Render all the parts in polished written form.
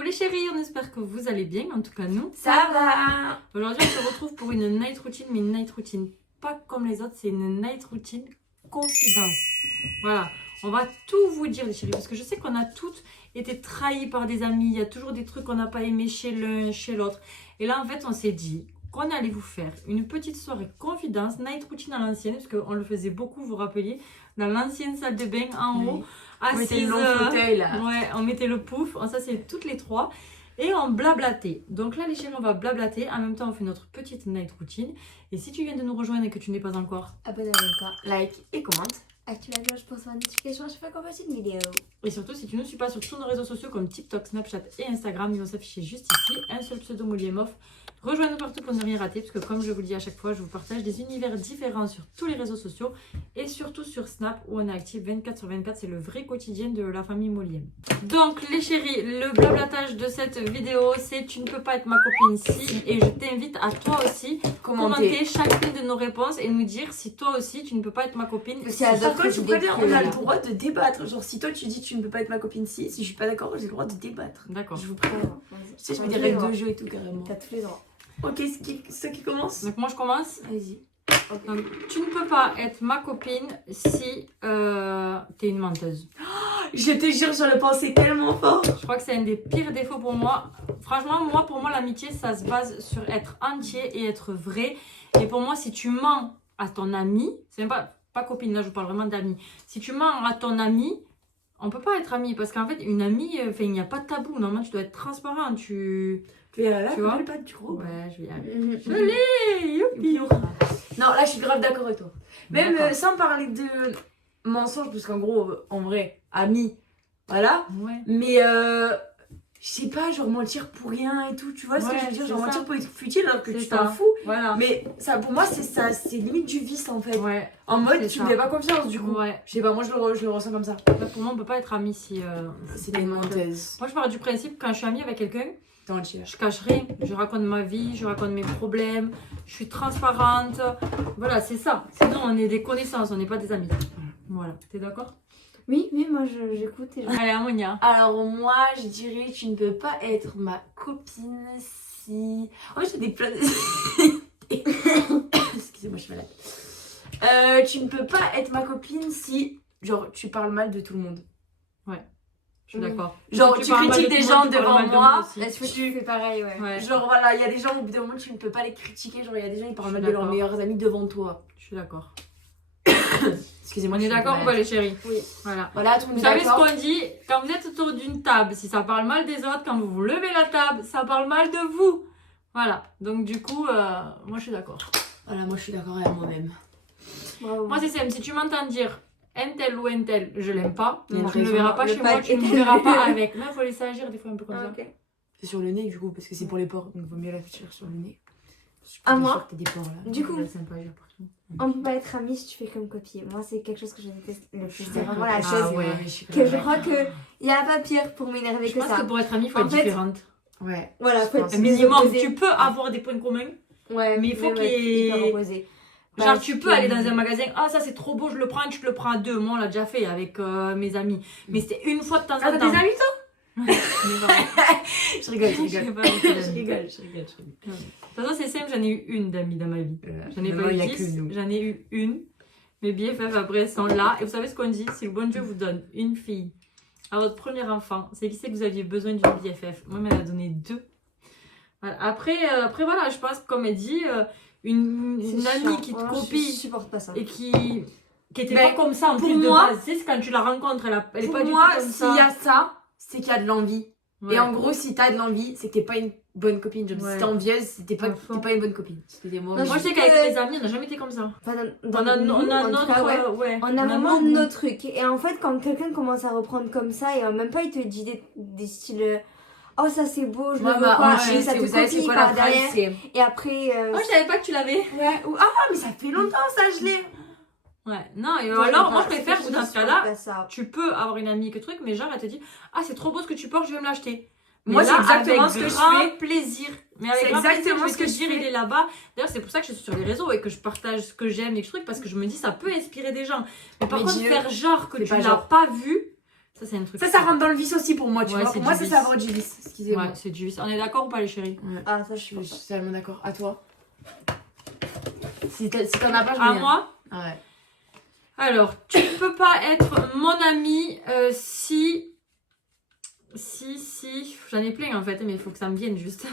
Coucou les chéris, on espère que vous allez bien, en tout cas nous. Ça va. Aujourd'hui on se retrouve pour une night routine, mais une night routine pas comme les autres, c'est une night routine confidence. Voilà, on va tout vous dire les chéris, parce que je sais qu'on a toutes été trahies par des amis, il y a toujours des trucs qu'on n'a pas aimé chez l'un, chez l'autre. Et là en fait on s'est dit qu'on allait vous faire une petite soirée confidence, night routine à l'ancienne, parce qu'on le faisait beaucoup, vous vous rappeliez, dans l'ancienne salle de bain en haut. On mettait le long fauteuil là. Ouais, on mettait le pouf, ça c'est toutes les trois. Et on blablatait. Donc là les chéris on va blablater, en même temps on fait notre petite night routine. Et si tu viens de nous rejoindre et que tu n'es pas encore, abonne-toi, like et commente. Active la cloche pour savoir les notifications à chaque fois qu'on passe une vidéo. et surtout si tu ne nous suis pas sur tous nos réseaux sociaux comme TikTok, Snapchat et Instagram, ils vont s'afficher juste ici, un seul pseudo Mouliemov. Rejoignez-nous partout pour ne rien rater, parce que comme je vous le dis à chaque fois, je vous partage des univers différents sur tous les réseaux sociaux et surtout sur Snap où on est actif 24/24, c'est le vrai quotidien de la famille Moliem. Donc les chéris, le blablatage de cette vidéo, c'est tu ne peux pas être ma copine si, et je t'invite à toi aussi commenter chacune de nos réponses et nous dire si toi aussi tu ne peux pas être ma copine. Si à Par d'autres contre, je idées préviens, que on a le là. droit de débattre. Genre, si toi tu dis tu ne peux pas être ma copine si je suis pas d'accord, j'ai le droit de débattre. D'accord. Je vous préviens. Vas-y. Tu sais, je mets T'as des tous les règles de droits. jeu et tout carrément. T'as tous les droits. Ok, c'est qui commence. Donc moi je commence. Vas-y. Donc, tu ne peux pas être ma copine si t'es une menteuse. Je te jure, je le pensais tellement fort. Je crois que c'est un des pires défauts pour moi. Franchement, pour moi, l'amitié, ça se base sur être entier et être vrai. Et pour moi, si tu mens à ton ami, c'est même pas copine, là, je parle vraiment d'amis. Si tu mens à ton ami, on peut pas être amis. Parce qu'en fait, une amie, il n'y a pas de tabou. Normalement, tu dois être transparent. Mais là, Tu vois pas du gros. Ouais, je vais y aller. Mhm. Je l'ai, youpi. Non, là, je suis grave d'accord avec toi. Même D'accord. sans parler de mensonges, parce qu'en gros, en vrai, amis, voilà. Ouais. Mais je sais pas, genre mentir pour rien et tout, tu vois ce que Ouais, je veux dire? c'est Genre ça. mentir pour être futile alors que C'est tu ça. t'en fous. Voilà. Mais ça, pour moi, c'est limite du vice en fait. Ouais. En mode, c'est tu ça. me fais pas confiance du coup. Ouais. Je sais pas, moi je le ressens comme ça. Bah, pour moi, on peut pas être amis si. C'est une menteuse. Moi, je pars du principe quand je suis amie avec quelqu'un, T'es entière. je cache rien. Je raconte ma vie, je raconte mes problèmes, je suis transparente. Voilà, c'est ça. Sinon, on est des connaissances, on n'est pas des amis. Voilà, t'es d'accord? Oui, moi j'écoute et je... Allez, Amonia. Alors moi, je dirais, tu ne peux pas être ma copine si... Oh, j'ai des plans... Excusez-moi, je suis malade. Tu ne peux pas être ma copine si, genre, tu parles mal de tout le monde. Je suis d'accord. Genre, Si tu parles mal critiques de des tout le monde, gens tu parles devant mal de moi. aussi. Est-ce que tu fais pareil, ouais. Ouais, Genre, voilà, il y a des gens, au bout d'un moment, tu ne peux pas les critiquer. Genre, il y a des gens, ils parlent Je mal suis de leurs d'accord. meilleurs amis devant toi. je suis d'accord. Excusez-moi, On je est suis d'accord ou malade. pas, les chéris? Oui. Voilà. Voilà, tout le Vous monde est savez ce d'accord. qu'on dit? Quand vous êtes autour d'une table, si ça parle mal des autres, quand vous vous levez la table, ça parle mal de vous. Voilà. Donc, du coup, moi, je suis d'accord. Voilà, moi, je suis d'accord avec moi-même. Bravo. Moi, c'est simple. Si tu m'entends dire un tel ou un tel, je l'aime pas, Il y a une tu ne le raison. verras pas Le chez pas moi, tu ne me étel. verras pas avec. Mais il faut laisser agir des fois un peu comme Ah, ça. ok. C'est sur le nez, du coup, parce que c'est pour les pores. Donc, vaut mieux la faire sur le nez. Je suis Ah, pas moi sûre que t'aies des pores, là. Du coup, Laisse un peu agir partout. on peut pas être amis si tu fais comme copier. Moi, c'est quelque chose que je déteste le plus. C'est vraiment la Ah chose ouais. je suis que je crois que il y a pas pire pour m'énerver Je que pense ça. que pour être amie, il faut En être fait, différente. Ouais. Voilà, faut Je être pense. Un minimum, opposé. tu peux avoir des points communs. Ouais, mais il faut ouais, qu'il y ait- hyper opposé. Genre, Parce tu peux que- aller dans un magasin, ah ça c'est trop beau, je le prends, tu te le prends à deux. Moi, on l'a déjà fait avec mes amis. Mais c'était une fois de temps en Ah, temps. t'as des amis, toi? Mais voilà. Je rigole, je Je sais rigole. pas, c'est la Je vie. rigole. De toute façon, c'est simple, j'en ai eu une d'amis dans ma vie. J'en ai Maintenant, pas eu il y a 10, que nous. j'en ai eu une. Mes BFF après sont là. Et vous savez ce qu'on dit? Si le bon Dieu vous donne une fille à votre premier enfant, c'est qui c'est que vous aviez besoin d'une BFF. Moi, elle m'en a donné 2. Voilà. Après, voilà, je pense, comme elle dit, une C'est amie chiant. qui te Moi, copie Je supporte pas ça. et qui était Ben, pas comme ça en pour plus de moi- base. Tu sais, quand tu la rencontres, elle est Pour pas du moi, tout comme s'il ça. y a ça, c'est qu'il y a de l'envie. Ouais. Et en gros, si t'as de l'envie, c'est que t'es pas une bonne copine. Genre, Ouais. si t'es envieuse, t'es pas, À fond. t'es pas une bonne copine. C'était moi. Non, Moi, je sais qu'avec mes amis, on n'a jamais été comme ça. Enfin, On a nous, on a en tout notre. cas, ouais. ouais, On a vraiment nos nos goûts. trucs. Et en fait, quand quelqu'un commence à reprendre comme ça, et même pas il te dit des styles oh ça c'est beau, je le veux pas, et ça te vous savez c'est copie quoi la par phrase? derrière. C'est... Et après, Oh, je savais pas que tu l'avais. Ouais. Ou, ah, mais ça fait longtemps ça, je l'ai. Ouais, non, et moi, alors, j'aime moi pas. je préfère, Je ou dans ce supporte cas-là, pas ça. tu peux avoir une amie que truc, mais genre elle te dit, ah c'est trop beau ce que tu portes, je vais me l'acheter. Mais Moi, là, c'est exactement avec ce que je grand fais. plaisir. Mais avec C'est grand plaisir, exactement je ce vais que te je dire, fais. il est là-bas. D'ailleurs, c'est pour ça que je suis sur les réseaux et que je partage ce que j'aime et que je truc, parce que je me dis, ça peut inspirer des gens. Mais par Mais contre, dis-le. faire genre que Fais tu pas l'as genre. pas vu, Ça, c'est un truc. Ça rentre dans le vice aussi pour moi, tu Ouais, vois. c'est Pour moi, du ça vice. va du vice. Excusez-moi. Ouais, c'est du vice. On est d'accord ou pas, les chéris? Ouais. Ah, ça, je Je suis suis tellement d'accord. À toi. Si t'en as pas, je À veux bien. moi? Ouais. Alors, tu ne peux pas être mon ami si, j'en ai plein en fait, mais il faut que ça me vienne juste.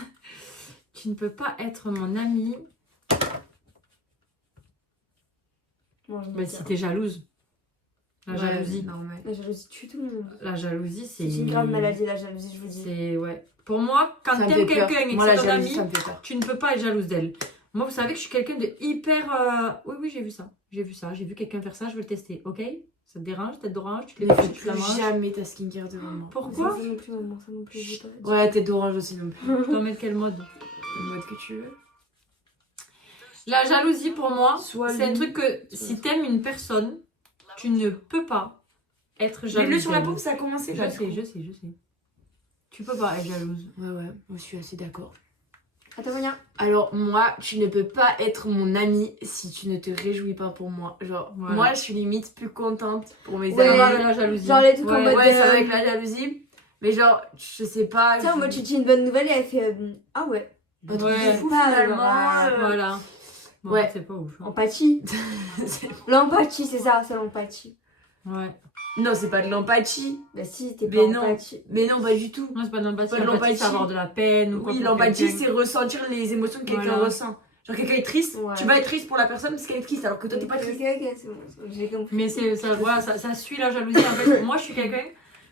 Tu ne peux pas être mon ami si t'es jalouse. La jalousie. Normal. La jalousie tue tout le monde. La jalousie, c'est... C'est une grave maladie, la jalousie, je vous dis. C'est, ouais. Pour moi, quand Ça me t'aimes fait peur. quelqu'un et que Moi, c'est la ton jalousie, ami, ça me fait peur. tu ne peux pas être jalouse d'elle. Moi, vous savez que je suis quelqu'un de hyper... Oui, j'ai vu ça. J'ai vu quelqu'un faire ça, je veux le tester. Ok? Ça te dérange, tête d'orange, tu te Mais les faut tu la plus manges. jamais ta skincare devant moi. Pourquoi? Ça non plus, maman, ça non plus, j'ai pas dit. Ouais, tête d'orange aussi non plus. Je dois mettre quel mode? Le mode que tu veux. La jalousie pour moi, Soit c'est un lui, truc que si t'aimes une personne, tu ne peux pas être jalouse. Mets-le sur la d'elle. paume, ça a commencé. Je sais. Tu peux pas être jalouse. Ouais, moi je suis assez d'accord. Attends, Monia. Alors, moi, tu ne peux pas être mon ami si tu ne te réjouis pas pour moi. Genre, Voilà. moi, je suis limite plus contente pour mes Ouais. Ça amis. va avec la jalousie. Genre les trucs en mode. Ouais, ça va avec la jalousie. Mais genre, je sais pas. Tu sais, en mode, tu dis une bonne nouvelle et elle fait ah ouais. Un truc Ouais. de fou, Pas, finalement. Voilà. Bon, Ouais. en fait, c'est pas ouf. hein. Empathie. L'empathie, c'est ça, c'est l'empathie. Ouais. Non, c'est pas de l'empathie. Bah si, t'es Mais pas non. empathie. Mais non, pas du tout. Moi, c'est pas de l'empathie. Pas de L'empathie, l'empathie. c'est avoir de la peine ou quoi. Oui, pour l'empathie, quelqu'un. c'est ressentir les émotions que quelqu'un Voilà. ressent. Genre, quelqu'un est triste, Ouais. tu vas être triste pour la personne parce qu'elle est triste, alors que toi, t'es pas Ok, triste. ok, c'est bon, j'ai compris. Mais c'est ça, voilà, ça suit la jalousie. En fait, moi, je suis quelqu'un.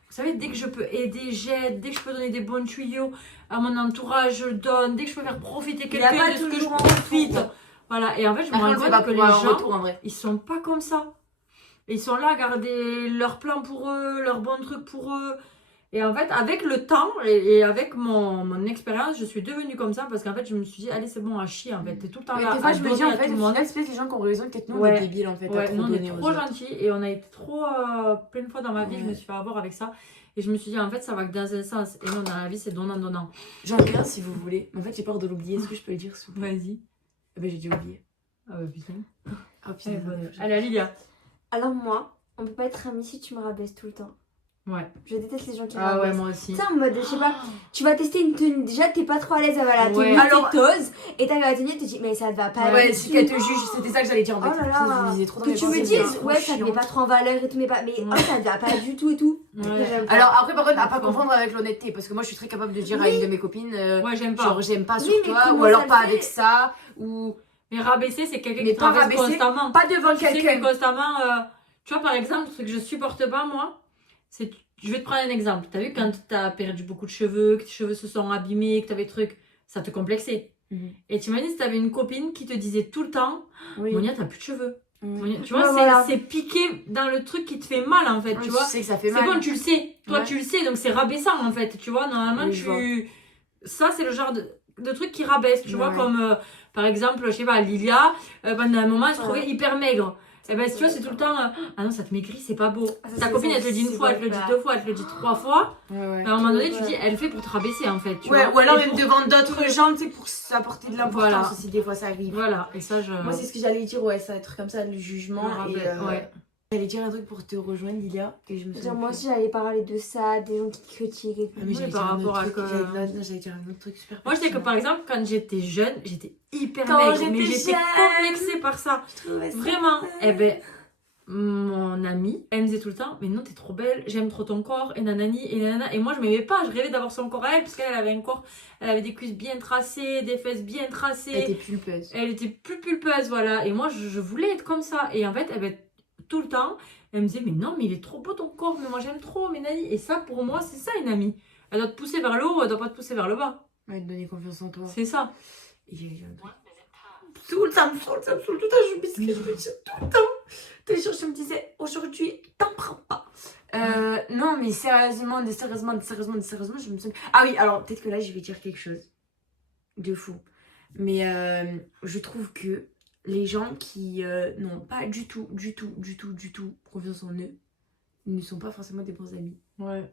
Vous savez, dès que je peux aider, j'aide. Dès que je peux donner des bons tuyaux à mon entourage, je donne. Dès que je peux faire profiter Il y a quelqu'un pas de ce que je toujours un profite. retour. Voilà. Et en fait, je me Après, rends on le fait compte pas que pour les un gens, retour en vrai. ils sont pas comme ça. Ils sont là à garder leur plan pour eux, leurs bons trucs pour eux. Et en fait, avec le temps et avec mon expérience, je suis devenue comme ça parce qu'en fait, je me suis dit, allez, c'est bon, à chier en fait. T'es tout le temps Mais là. des fois, à je me donner dis en à fait, tout au le monde. final, c'est peut-être les gens qui ont raison, peut-être nous, on Ouais. est débiles en fait, à Ouais, trop nous on donner est aux trop autres. gentils et on a été trop plein de fois dans ma vie, je me Ouais. suis fait avoir avec ça. Et je me suis dit, en fait, ça va que dans un sens. Et non, dans la vie, c'est donnant. J'en ai un si vous voulez. Mais en fait, j'ai peur de l'oublier. Est-ce que je peux le dire s'il vous plaît? Vas-y. Ah ben, j'ai dû oublier. Ah bah putain. Ah putain. Allez, Lilia. Alors moi, on peut pas être amis si tu me rabaisses tout le temps. Ouais. Je déteste les gens qui me Ah ouais, rabaissent. moi aussi. Tu sais, en mode, je sais pas, tu vas tester une tenue. Déjà, t'es pas trop à l'aise avec la tenue, Ouais. Alors- t'oses, et t'arrives à la tenue, tu te dis, mais ça te va pas. Ouais, du si tout. qu'elle te juge, c'était ça que j'allais dire en Oh fait. là là. Vous lisez trop dans Que mes tu me pensées, dises, c'est ouais, ça te met chiant. pas trop en valeur et tout, mais Ouais. oh, ça te va pas du tout et tout. Ouais. J'aime pas. Alors après, par contre, à pas confondre avec l'honnêteté, parce que moi, je suis très capable de dire à une de mes copines, Ouais, j'aime pas. genre, j'aime pas sur Oui, mais toi, comment ou alors ça pas le avec fait ça, ou Mais rabaisser, c'est quelqu'un Mais qui pas traverse rabaisser, constamment. pas devant Tu sais quelqu'un. que constamment, tu vois, par exemple, ce que je supporte pas, moi, c'est. Je vais te prendre un exemple. T'as vu quand t'as perdu beaucoup de cheveux, que tes cheveux se sont abîmés, que t'avais des trucs, ça te complexait. Mhm. Et tu m'imagines si t'avais une copine qui te disait tout le temps, Oui. Monia, t'as plus de cheveux. Oui. Monia, tu vois, Ouais, voilà. c'est piqué dans le truc qui te fait mal en fait, tu vois. sais que ça fait C'est mal. bon, tu le sais. Toi, Ouais. tu le sais, donc c'est rabaissant en fait, tu vois. Normalement, Oui, je vois. ça, c'est le genre de truc qui rabaisse, tu vois, Ouais. comme par exemple, je sais pas, Lilia, pendant un moment, elle se Ouais. trouvait hyper maigre. Et ben, si tu vois, c'est tout le temps, ah non, ça te maigrit, c'est pas beau. Ah, ça, Ta c'est copine, ça, elle te le dit une c'est fois, pas elle te le dit grave. 2 fois, elle te le dit 3 fois. Ouais, ouais. Mais à un moment donné, tu Ouais. dis, elle le fait pour te rabaisser en fait, tu Ouais, vois. ou alors Et même pour- devant d'autres gens, tu sais, pour s'apporter de l'importance Voilà. aussi, des fois ça arrive. Voilà, et ça, je. Moi, c'est ce que j'allais dire, ouais, ça va être comme ça, le jugement. Le Et, ouais. J'allais dire un truc pour te rejoindre, Lilia, et je me Genre, souviens moi plus. aussi, j'allais parler de ça, des gens qui critiquent et tout. Ah, mais Oui, j'allais par dire un rapport autre à truc, quoi- j'allais dire un autre truc super Moi, je sais que pertinent. par exemple, quand j'étais jeune, j'étais hyper Quand maigre, j'étais mais j'étais jeune. complexée par ça. Je trouvais ça Vraiment. fun. Eh ben, mon amie, elle me disait tout le temps, mais non, t'es trop belle, j'aime trop ton corps, et nanani, et nanana. Et moi, je m'aimais pas, je rêvais d'avoir son corps à elle, parce qu'elle avait un corps, elle avait des cuisses bien tracées, des fesses bien Elle tracées. était pulpeuse. Elle était plus pulpeuse, voilà. Et moi, je voulais être comme ça. Et en fait, eh ben, tout le temps, elle me disait, mais non, mais il est trop beau ton corps, mais moi j'aime trop, mais nani. Et ça, pour moi, c'est ça une amie. Elle doit te pousser vers le haut, elle doit pas te pousser vers le bas. Ouais, te donner confiance en toi. C'est ça. Et j'allais dire un truc. Ça me saoule tout le temps, je me dis tout le temps. Tous les jours, je me disais, aujourd'hui, t'en prends pas. Non, mais sérieusement, je me souviens. Ah oui, alors peut-être que là, je vais dire quelque chose de fou. Mais je trouve que les gens qui n'ont pas du tout confiance en eux ne sont pas forcément des bons amis. Ouais.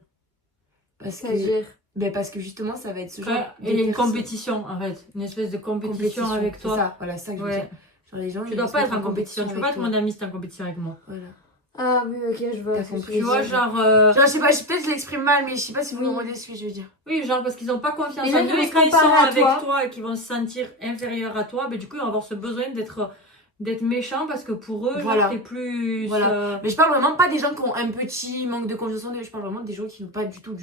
Parce que, C'est-à-dire, parce que justement, ça va être ce genre de Et il y a une personnes. compétition, en fait. Une espèce de compétition avec c'est toi. ça, voilà, c'est ça que je veux Ouais. dire. Genre, les gens, Tu ils dois vont se pas mettre être en compétition. Tu peux pas avec être toi. mon ami si t'es en compétition avec moi. Voilà. Ah oui, ok, je vois. T'as ce que compris. tu Tu vois, veux dire. genre. Genre, je sais pas, peut-être je l'exprime mal, mais je sais pas si vous Oui. comprenez ce que je veux dire. Oui, genre parce qu'ils n'ont pas confiance Les en gens qui eux vont et se quand ils sont comparer à avec toi. toi et qu'ils vont se sentir inférieurs à toi, ben du coup ils vont avoir ce besoin d'être méchants parce que pour eux, Voilà. genre t'es plus. Voilà. Mais je parle vraiment pas des gens qui ont un petit manque de confiance en eux, je parle vraiment des gens qui n'ont pas du tout.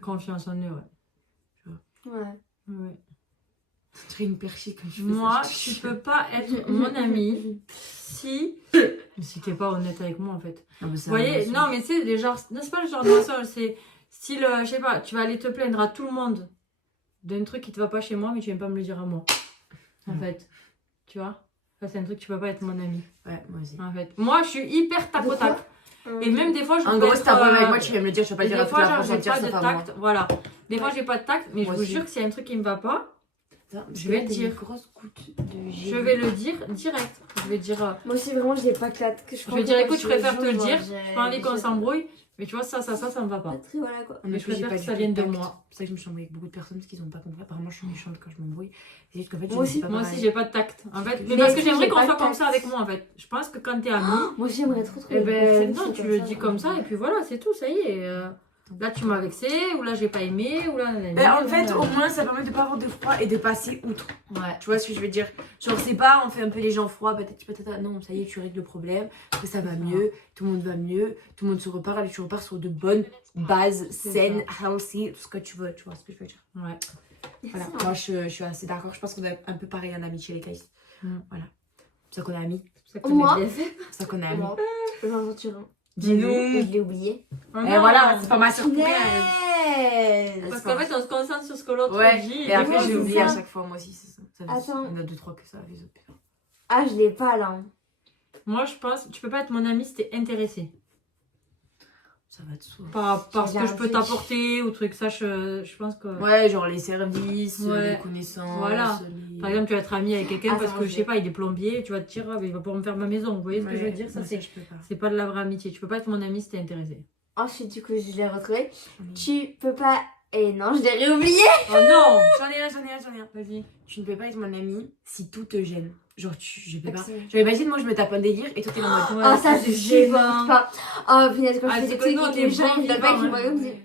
Confiance en eux, Ouais. ouais. Je serais une perchée quand je fais Moi, ça. tu peux pas être mon ami si t'es pas honnête avec moi en fait. Ah, bah, Vous voyez, non mais tu sais, les genres, non, c'est pas le genre de mensonge, c'est style, je sais pas, tu vas aller te plaindre à tout le monde d'un truc qui te va pas chez moi, mais tu viens pas me le dire à moi. En fait, tu vois, ça c'est un truc, tu peux pas être mon ami. Ouais, moi aussi. En fait, moi je suis hyper tac au tac. Et même des fois, je En peux gros, être, si t'as un problème avec moi, tu viens me le dire, je vais pas le dire des à toute fois, la genre, France j'ai entière, pas de sauf à moi. tact, voilà. Des fois, j'ai pas de tact, mais Moi je vous aussi. jure que s'il y a un truc qui me va pas, Attends, je vais le dire. Une grosse goutte de gel. je vais le dire direct. Je vais dire, Moi aussi, vraiment, j'ai pas que la. je vais dire, écoute, je préfère te le dire, j'ai pas envie qu'on s'embrouille, mais tu vois, ça me va pas. Pas très, voilà quoi. En Mais effet, je j'ai préfère pas que du ça tout vienne de tact. moi. C'est ça que je me suis embrouillée avec beaucoup de personnes parce qu'ils ont pas compris. Apparemment, je suis méchante quand je m'embrouille. C'est juste qu'en fait, Moi je aussi. sais pas Moi pareil. aussi, j'ai pas de tact. En fait, mais Mais parce que j'ai j'aimerais pas qu'on de soit comme tact. ça avec moi, en fait. Je pense que quand t'es ami, Moi aussi, j'aimerais trop trouver eh une ben, personne non, qui tu est le dis comme ça, et puis voilà, c'est tout, ça y est. Là, tu m'as vexé, ou là, j'ai pas aimé, ou là, En fait, au moins, ça permet de pas avoir de froid et de passer outre. Ouais. Tu vois ce que je veux dire? Genre, c'est pas, on fait un peu les gens froids, peut-être, non, ça y est, tu règles le problème, après ça va mieux, tout le monde va mieux, tout le monde se repart, et tu repars sur de bonnes bases, C'est saines, healthy, tout ce que tu veux, tu vois ce que je veux dire? Ouais. Voilà, moi je suis assez d'accord, je pense qu'on est un peu pareil en amitié, les guys. Voilà. C'est ça qu'on est amis, C'est ça que Moi. t'as bien fait. c'est ça qu'on est amis. Moi, j'en tire un. Dis-nous! Et je l'ai oublié. Oh Et non. voilà, c'est pas ma surprise. Punaise. Parce qu'en fait, on se concentre sur ce que l'autre Ouais, dit. et après ouais, j'ai c'est oublié à ça. chaque fois, moi aussi, c'est ça. Attends. Il y en a 2-3 que ça les autres. Ah, je l'ai pas là. Moi, je pense, tu peux pas être mon ami si t'es intéressé. Ça va de soi. Pas parce J'ai que je peux un truc. t'apporter ou truc, ça, je pense que. Ouais, genre les services, Ouais. les connaissances. Voilà. les- Par exemple, tu vas être ami avec quelqu'un Ah, parce ça, que je je sais pas, il est plombier, tu vas te dire, ah, mais il va pouvoir me faire ma maison. Vous voyez ce que je veux dire? Ça, Ouais, c'est je peux pas. c'est pas de la vraie amitié. Tu peux pas être mon ami si t'es intéressé. Ensuite, du coup, je l'ai retrouvé. Tu peux pas. Et non, je l'ai réoublié. Oh non! J'en ai un. Vas-y. Tu ne peux pas être mon ami si tout te gêne. Genre, je peux pas. Excellent. Genre, imagine, moi je me tape un délire et toi t'es en mode. Oh, ça, c'est je gênant. supporte pas. Oh, punaise, quand Ah, je fais c'est des que trucs nous, on avec est les gens, bons il y en a pas qui vivants, me hein. regardent, je me dis,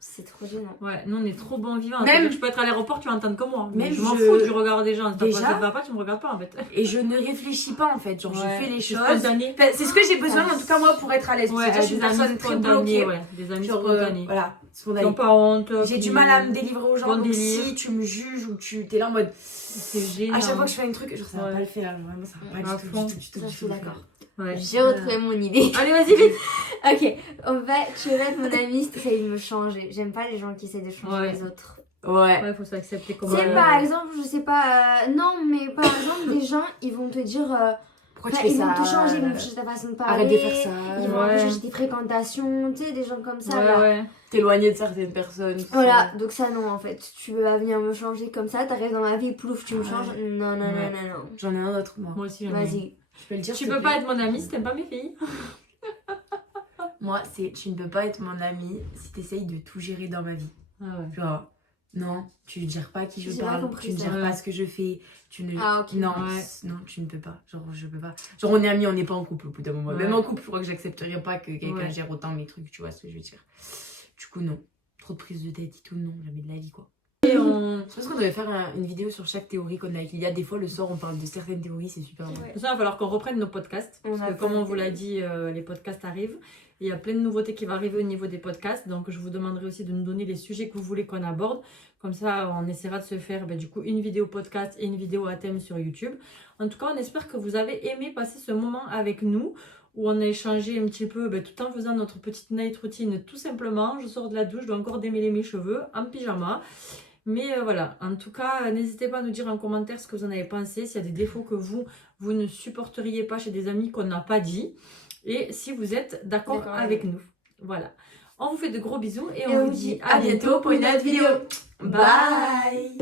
c'est trop gênant. Ouais, nous on est trop bons vivants. Même- C'est-à-dire que je peux être à l'aéroport, tu vas entendre que moi. Mais Même je m'en je- fous du regard des gens. Si Déjà- ça te va pas, tu me regardes pas en fait. Et je ne réfléchis pas en fait. Genre, je Ouais, fais les c'est choses. spontané. Enfin, c'est ce que j'ai besoin, en tout cas, moi, pour être à l'aise. Ouais, C'est-à-dire, je suis une des amis personne très spontanés, bloquée. ouais. Des amis Genre, spontanés. voilà, Qui spontanée. n'ont pas honte. J'ai qui- du mal à me délivrer aux gens. Bon Donc, délire. si tu me juges ou tu t'es là en mode. C'est génial. À chaque fois que je fais un truc, genre, ça va Ouais. pas le faire. Genre, vraiment, ça va À pas du fond. tout. Du tout, Ça, du je tout suis le faire. d'accord. Ouais. J'ai retrouvé mon idée. Allez, vas-y, vite. Ok, on va, tu veux être mon ami si t'essayes de me changer. J'aime pas les gens qui essaient de changer Ouais. les autres. Ouais. Ouais, faut s'accepter Tu comme sais, on est. par exemple, je sais pas, non, mais par exemple, des gens, ils vont te dire, Pourquoi tu enfin, fais ils ça vont tout changer, ils vont changer ta façon de parler. Arrête de faire ça. Ils vont un peu Ouais. changer tes fréquentations, tu sais, des gens comme ça. Ouais, là. ouais. T'éloigner de certaines personnes. tout Voilà, ça. donc ça non en fait. Tu veux pas venir me changer comme ça, t'arrives dans ma vie, plouf, tu me Ouais. changes. Non, non, Ouais. non, non, J'en ai un autre, moi. Moi aussi, j'en ai. Vas-y. Je peux le dire. Tu s'il te peux plaît pas être mon ami si t'aimes pas mes filles. Moi, c'est tu ne peux pas être mon ami si t'essayes de tout gérer dans ma vie. Ah ouais. Genre, non, tu ne gères pas à qui je J'ai pas parle, compris tu ne ça. gères Ouais. pas ce que je fais, tu ne... Ah, ok. Non, Ouais. non, tu ne peux pas. Genre, je peux pas. Genre, on est amis, on n'est pas en couple au bout d'un moment. Ouais. Même en couple, je crois que j'accepterais pas que quelqu'un Ouais. gère autant mes trucs, tu vois ce que je veux dire. Du coup, non. Trop de prise de tête et tout, non, jamais de la vie, quoi. Et on... Je pense qu'on devait faire une vidéo sur chaque théorie qu'on a. Il y a des fois, le soir, on parle de certaines théories, c'est super bon. Ouais. Pour ça, il va falloir qu'on reprenne nos podcasts. On Parce a que comme pas on vous l'a de- dit, les podcasts arrivent. Il y a plein de nouveautés qui vont arriver au niveau des podcasts. Donc, je vous demanderai aussi de nous donner les sujets que vous voulez qu'on aborde. Comme ça, on essaiera de se faire du coup une vidéo podcast et une vidéo à thème sur YouTube. En tout cas, on espère que vous avez aimé passer ce moment avec nous, où on a échangé un petit peu tout en faisant notre petite night routine tout simplement. Je sors de la douche, je dois encore démêler mes cheveux en pyjama. Mais voilà, en tout cas, n'hésitez pas à nous dire en commentaire ce que vous en avez pensé, s'il y a des défauts que vous ne supporteriez pas chez des amis qu'on n'a pas dit, et si vous êtes d'accord D'accord, avec nous. Voilà. On vous fait de gros bisous et Et on vous dit à bientôt pour une autre vidéo. Bye.